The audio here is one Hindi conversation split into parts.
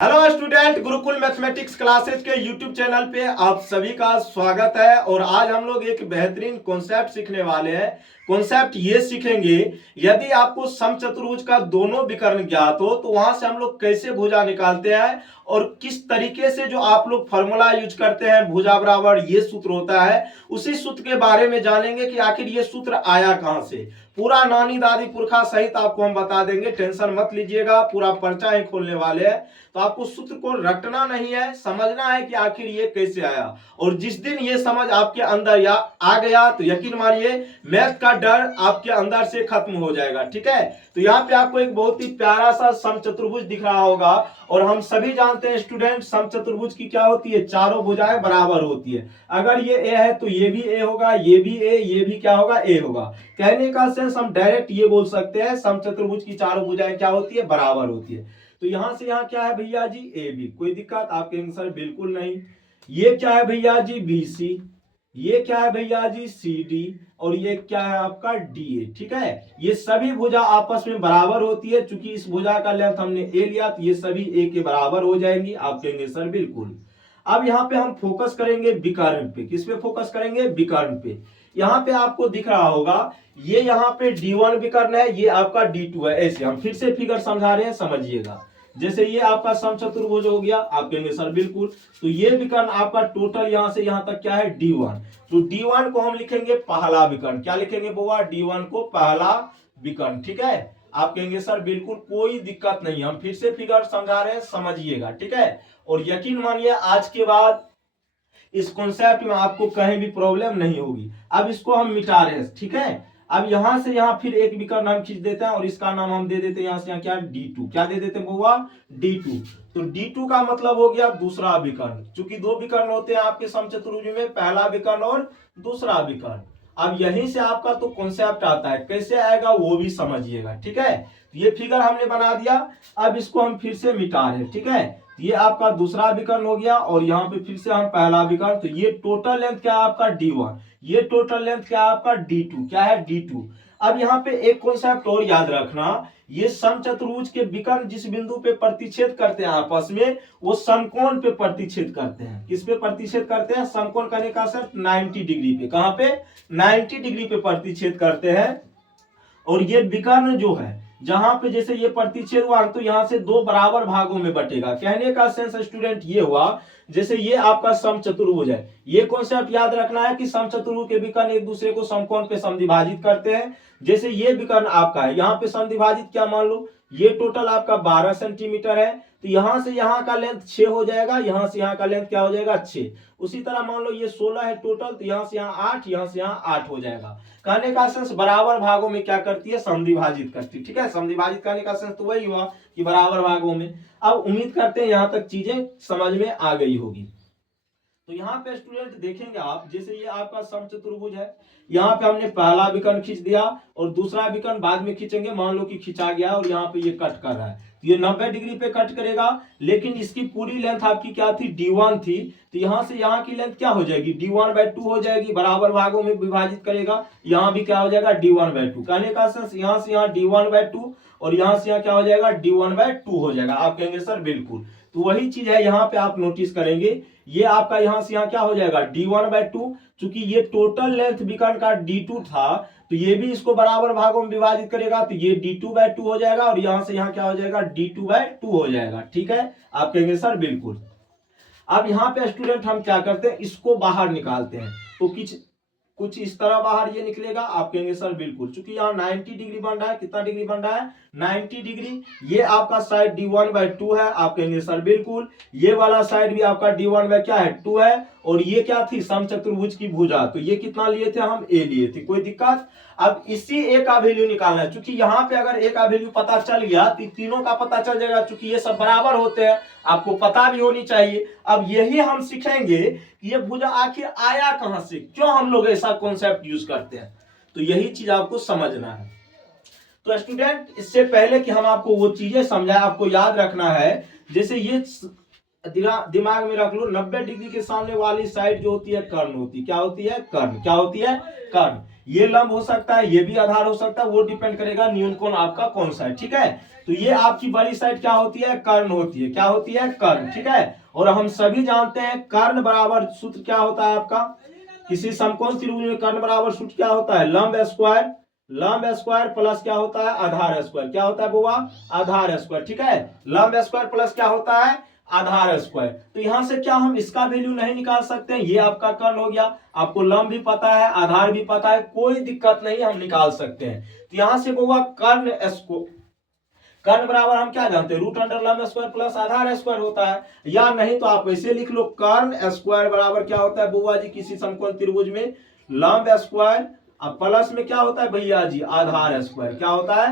Hello student, Gurukul mathematics classes के यूट्यूब चैनल पे आप सभी का स्वागत है। और आज हम लोग एक बेहतरीन कॉन्सेप्ट सीखने वाले हैं। कॉन्सेप्ट ये सीखेंगे, यदि आपको समचतुर्भुज का दोनों विकर्ण ज्ञात हो तो वहां से हम लोग कैसे भुजा निकालते हैं और किस तरीके से जो आप लोग फॉर्मूला यूज करते हैं भुजा बराबर ये सूत्र होता है, उसी सूत्र के बारे में जानेंगे कि आखिर ये सूत्र आया कहां से। पूरा नानी दादी पुरखा सहित आपको हम बता देंगे, टेंशन मत लीजिएगा, पूरा पर्चा ही खोलने वाले हैं। तो आपको सूत्र को रटना नहीं है, समझना है कि आखिर ये कैसे आया। और जिस दिन ये समझ आपके अंदर आ गया तो यकीन मानिए मैथ का डर आपके अंदर से खत्म हो जाएगा। ठीक है, तो यहाँ पे आपको एक बहुत ही प्यारा सा समचतुर्भुज दिख रहा होगा। और हम सभी जानते हैं स्टूडेंट, समचतुर्भुज की क्या होती है, चारों भुजाएं बराबर होती है। अगर ये ए है तो ये भी ए होगा, ये भी ए, ये भी क्या होगा, ए होगा। कहने का सेंस हम डायरेक्ट ये बोल सकते हैं, समचतुर्भुज की चारों भुजाएं क्या होती है, बराबर होती है। तो यहां से यहां क्या है भैया जी, ए बी, कोई दिक्कत आप कहेंगे सर बिल्कुल नहीं। ये क्या है भैया जी, बी सी, ये क्या है भैया जी, सी डी, और ये क्या है आपका डी ए। ठीक है, ये सभी भुजा आपस में बराबर होती है। चूंकि इस भुजा का लेंथ हमने ए लिया तो ये सभी ए के बराबर हो जाएंगी। आप कहेंगे सर बिल्कुल। अब यहाँ पे हम फोकस करेंगे विकर्ण पे। किस पे फोकस करेंगे, विकर्ण पे। यहाँ पे आपको दिख रहा होगा ये यहाँ पे D1 विकर्ण है, ये आपका D2 है। ऐसे हम फिर से फिगर समझा रहे हैं, समझिएगा। जैसे ये आपका समचतुर्भुज हो गया, आप कहेंगे सर बिल्कुल। तो ये विकर्ण आपका टोटल यहां से यहां तक क्या है, D1। तो D1 को हम लिखेंगे पहला विकर्ण। क्या लिखेंगे बुआ, D1 को पहला विकर्ण। ठीक है, आप कहेंगे सर बिल्कुल, कोई दिक्कत नहीं, हम फिर से फिगर समझा रहे हैं, समझिएगा। ठीक है, और यकीन मानिए आज के बाद इस कॉन्सेप्ट में आपको कहीं भी प्रॉब्लम नहीं होगी। अब इसको हम मिटा रहे हैं। ठीक है, अब यहां से यहां फिर एक विकर्ण हम खींच देते हैं और इसका नाम हम दे देते हैं यहां से यहां क्या, D2। क्या दे देते हैं बुआ, D2। तो D2 का मतलब हो गया दूसरा विकर्ण। चूंकि दो विकर्ण होते हैं आपके समचतुर्भुज में, पहला विकर्ण और दूसरा विकर्ण। अब यहीं से आपका तो कॉन्सेप्ट आता है, कैसे आएगा वो भी समझिएगा। ठीक है, तो ये फिगर हमने बना दिया। अब इसको हम फिर से मिटा रहे हैं। ठीक है, ये आपका दूसरा विकर्ण हो गया और यहाँ पे फिर से हम पहला विकर्ण। तो ये टोटल लेंथ क्या है आपका, D1, ये टोटल लेंथ क्या है आपका, D2। क्या है, D2। अब यहाँ पे एक कॉन्सेप्ट और याद रखना, ये समचतुर्भुज के विकर्ण जिस बिंदु पे प्रतिच्छेद करते हैं आपस में, वो समकोण पे प्रतिच्छेद करते हैं। किस पे प्रतिच्छेद करते हैं, समकोण करने का सिर्फ 90 डिग्री पे। कहां पे, 90 डिग्री पे प्रतिच्छेद करते हैं। और ये विकर्ण जो है, जहां पे जैसे ये प्रतिच्छेद हुआ तो यहां से दो बराबर भागों में बटेगा। कहने का सेंस स्टूडेंट ये हुआ, जैसे ये आपका समचतुर्भुज है, ये कॉन्सेप्ट याद रखना है कि समचतुर्भुज के विकर्ण एक दूसरे को समकोण पे समद्विभाजित करते हैं। जैसे ये विकर्ण आपका है, यहाँ पे समद्विभाजित क्या मान लो, ये टोटल आपका 12 सेंटीमीटर है, तो यहां से यहां का लेंथ 6 हो जाएगा, यहां से यहां का लेंथ क्या हो जाएगा, 6। उसी तरह मान लो ये 16 है टोटल, तो यहां से यहां 8, यहां से यहां 8 हो जाएगा। कहने का सेंस बराबर भागों में क्या करती है, समद्विभाजित करती है। ठीक है, समद्विभाजित करने का सेंस तो वही हुआ कि बराबर भागों में। अब उम्मीद करते हैं यहां तक चीजें समझ में आ गई होगी। तो यहाँ पे स्टूडेंट देखेंगे आप, जैसे ये आपका समचतुर्भुज है, यहाँ पे हमने पहला विकर्ण खींच दिया और दूसरा विकर्ण बाद में खींचेंगे। मान लो कि खींचा गया और यहाँ पे ये कट कर रहा है, तो ये 90 डिग्री पे कट करेगा। लेकिन इसकी पूरी लेंथ आपकी क्या थी, D1 थी। तो यहाँ से यहाँ की लेंथ क्या हो जाएगी, D1/2 हो जाएगी। बराबर भागों में विभाजित करेगा, यहाँ भी क्या हो जाएगा, D1/2। कहने का सेंस यहाँ से यहाँ D1/2 और यहाँ से यहाँ क्या हो जाएगा, D1/2 हो जाएगा। आप कहेंगे सर बिल्कुल। तो वही चीज है यहाँ पे आप नोटिस करेंगे, ये आपका यहां से यहां क्या हो जाएगा, D1/2। चूंकि ये टोटल लेंथ विकर्ण का D2 था, तो ये भी इसको बराबर भागों में विभाजित करेगा, तो ये D2/2 हो जाएगा और यहां से यहां क्या हो जाएगा, D2/2 हो जाएगा। ठीक है, आप कहेंगे सर बिल्कुल। अब यहाँ पे स्टूडेंट हम क्या करते हैं, इसको बाहर निकालते हैं। तो कुछ इस तरह बाहर ये निकलेगा। आप कहेंगे सर बिल्कुल, चूंकि यहाँ 90 डिग्री बन रहा है, कितना डिग्री बन रहा है, 90 डिग्री। ये आपका साइड D1/2 है। आप कहेंगे सर बिल्कुल। ये वाला साइड भी आपका D1/2 है। और ये क्या थी, समचतुर्भुज की भुजा। तो ये कितना लिए थे हम, A लिए थे, कोई दिक्कत। अब इसी A का वैल्यू निकालना है। चूंकि यहाँ पे अगर A का वैल्यू पता चल गया तो तीनों का पता चल जाएगा, चूंकि ये सब बराबर होते हैं, आपको पता भी होनी चाहिए। अब यही हम सीखेंगे कि ये भुजा आखिर आया कहां से, क्यों हम लोग ऐसा कॉन्सेप्ट यूज करते हैं। तो यही चीज आपको समझना है। तो स्टूडेंट, इससे पहले कि हम आपको वो चीजें समझाएं, आपको याद रखना है, जैसे ये दिमाग में रख लो, 90 डिग्री के सामने वाली साइड जो होती है कर्ण होती है। क्या होती है? कर्ण। क्या होती है? कर्ण। ये लंब हो सकता है, ये भी आधार हो सकता है, वो डिपेंड करेगा न्यून कोण आपका कौन सा है। ठीक है, तो ये आपकी बड़ी साइड क्या होती है? कर्ण होती है। क्या होती है? कर्ण। ठीक है, और हम सभी जानते हैं कर्ण बराबर सूत्र क्या होता है आपका, किसी समकोण त्रिभुज में कर्ण बराबर सूत्र क्या होता है? लंब स्क्वायर, लंब स्क्वायर प्लस क्या होता है? आधार स्क्वायर। क्या होता है बुआ? आधार स्क्वायर। ठीक है, लंब स्क्वायर प्लस क्या होता है? आधार स्क्वायर। तो यहां से क्या हम इसका वैल्यू नहीं निकाल सकते हैं? ये आपका कर्ण हो गया, आपको लंब भी पता है, आधार भी पता है, कोई दिक्कत नहीं, हम निकाल सकते हैं। तो यहां से बुआ कर्ण बराबर हम क्या जानते हैं? रूट अंडर लंब स्क्वायर प्लस आधार स्क्वायर होता है, या नहीं तो आप ऐसे लिख लो, कर्ण स्क्वायर बराबर क्या होता है बुआ जी? किसी समकोण त्रिभुज में लंब स्क्वायर अब प्लस में क्या होता है भैया जी? आधार स्क्वायर। क्या होता है?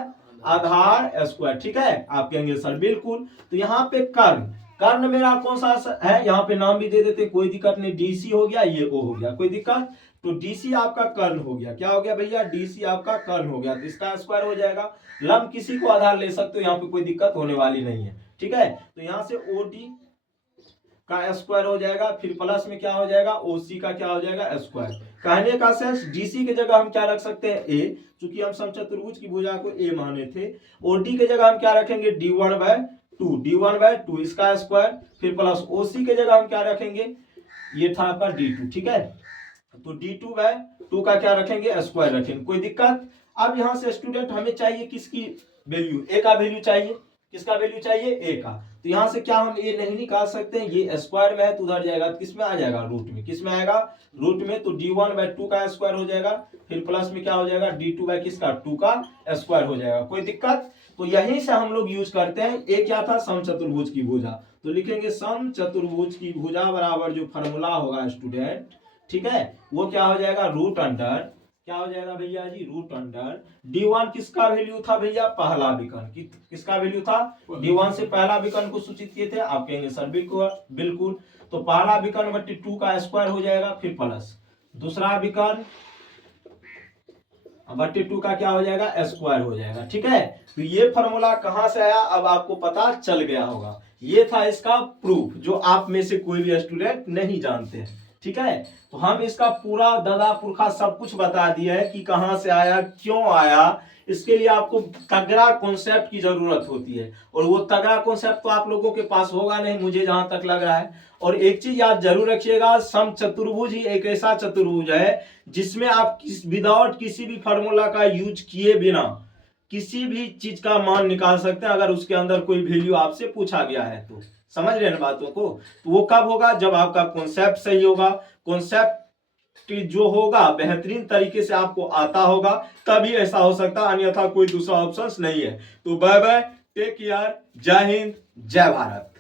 आधार स्क्वायर। ठीक है, आप कहेंगे सर बिल्कुल। तो यहाँ पे कर्ण, कर्ण मेरा कौन सा है? यहाँ पे नाम भी दे देते, कोई दिक्कत नहीं, डीसी हो गया, ये ओ हो गया, कोई दिक्कत? तो डीसी आपका कर्ण हो गया। क्या हो गया भैया? डीसी आपका कर्ण हो गया, तो इसका स्क्वायर हो जाएगा। लंब किसी को आधार ले सकते हो, यहाँ पे कोई दिक्कत होने वाली नहीं है। ठीक है, तो यहाँ से ओडी का स्क्वायर हो जाएगा, फिर प्लस में क्या हो जाएगा? ओसी का क्या हो जाएगा? स्क्वायर। कहने का सेंस, डीसी की जगह हम क्या रख सकते हैं? ए, चूंकि हम समचतुर्भुज की भुजा को ए माने थे। ओडी की जगह हम क्या रखेंगे? d1/2, d1/2 इसका स्क्वायर, फिर प्लस ओसी की जगह हम क्या रखेंगे? ये था आपका d2। ठीक है, तो d2/2 का क्या रखेंगे? स्क्वायर रखेंगे, कोई दिक्कत? अब यहां से स्टूडेंट हमें चाहिए किसकी वैल्यू? ए का वैल्यू चाहिए। किसका वैल्यू चाहिए? ए का। तो यहां से क्या हम ए नहीं निकाल सकते हैं? ये स्क्वायर में है तो उधर जाएगा, किस में आ जाएगा? रूट में। किस में आएगा? रूट में। तो d1/2 का स्क्वायर हो जाएगा, फिर प्लस में क्या हो जाएगा? d2 किसका? 2 का स्क्वायर हो जाएगा, कोई दिक्कत? तो यहीं से हम लोग यूज करते हैं। ए क्या था? समचतुर्भुज की भुजा, तो लिखेंगे समचतुर्भुज की भुजा बराबर जो फॉर्मूला होगा स्टूडेंट, ठीक है, वो क्या हो जाएगा? रूट अंडर, क्या हो जाएगा भैया जी? रूट अंडर d1 किसका वैल्यू था भैया? पहला विकर्ण। किसका वैल्यू था? d1 से पहला विकर्ण को सूचित किए थे। आप कहेंगे सर बिल्कुल। तो पहला विकर्ण बट्टी 2 का स्क्वायर हो जाएगा, फिर प्लस दूसरा विकर्ण बट्टी 2 का क्या हो जाएगा? स्क्वायर हो जाएगा। ठीक है, तो ये फॉर्मूला कहां से आया अब आपको पता चल गया होगा। ये था इसका प्रूफ, जो आप में से कोई भी स्टूडेंट नहीं जानते हैं। ठीक है, तो हम इसका पूरा दादा पुरखा सब कुछ बता दिया है कि कहां से आया, क्यों आया। इसके लिए आपको तगड़ा कॉन्सेप्ट की जरूरत होती है, और वो तगड़ा कॉन्सेप्ट तो आप लोगों के पास होगा नहीं, मुझे जहां तक लग रहा है। और एक चीज याद जरूर रखिएगा, समचतुर्भुज ही एक ऐसा चतुर्भुज है जिसमें आप विदाउट किसी भी फॉर्मूला का यूज किए बिना किसी भी चीज का मान निकाल सकते हैं, अगर उसके अंदर कोई वैल्यू आपसे पूछा गया है तो। समझ रहे हैं बातों को? तो वो कब होगा? जब आपका कॉन्सेप्ट सही होगा, कॉन्सेप्ट जो होगा बेहतरीन तरीके से आपको आता होगा, तभी ऐसा हो सकता है, अन्यथा कोई दूसरा ऑप्शन नहीं है। तो बाय बाय, टेक केयर, जय हिंद, जय भारत।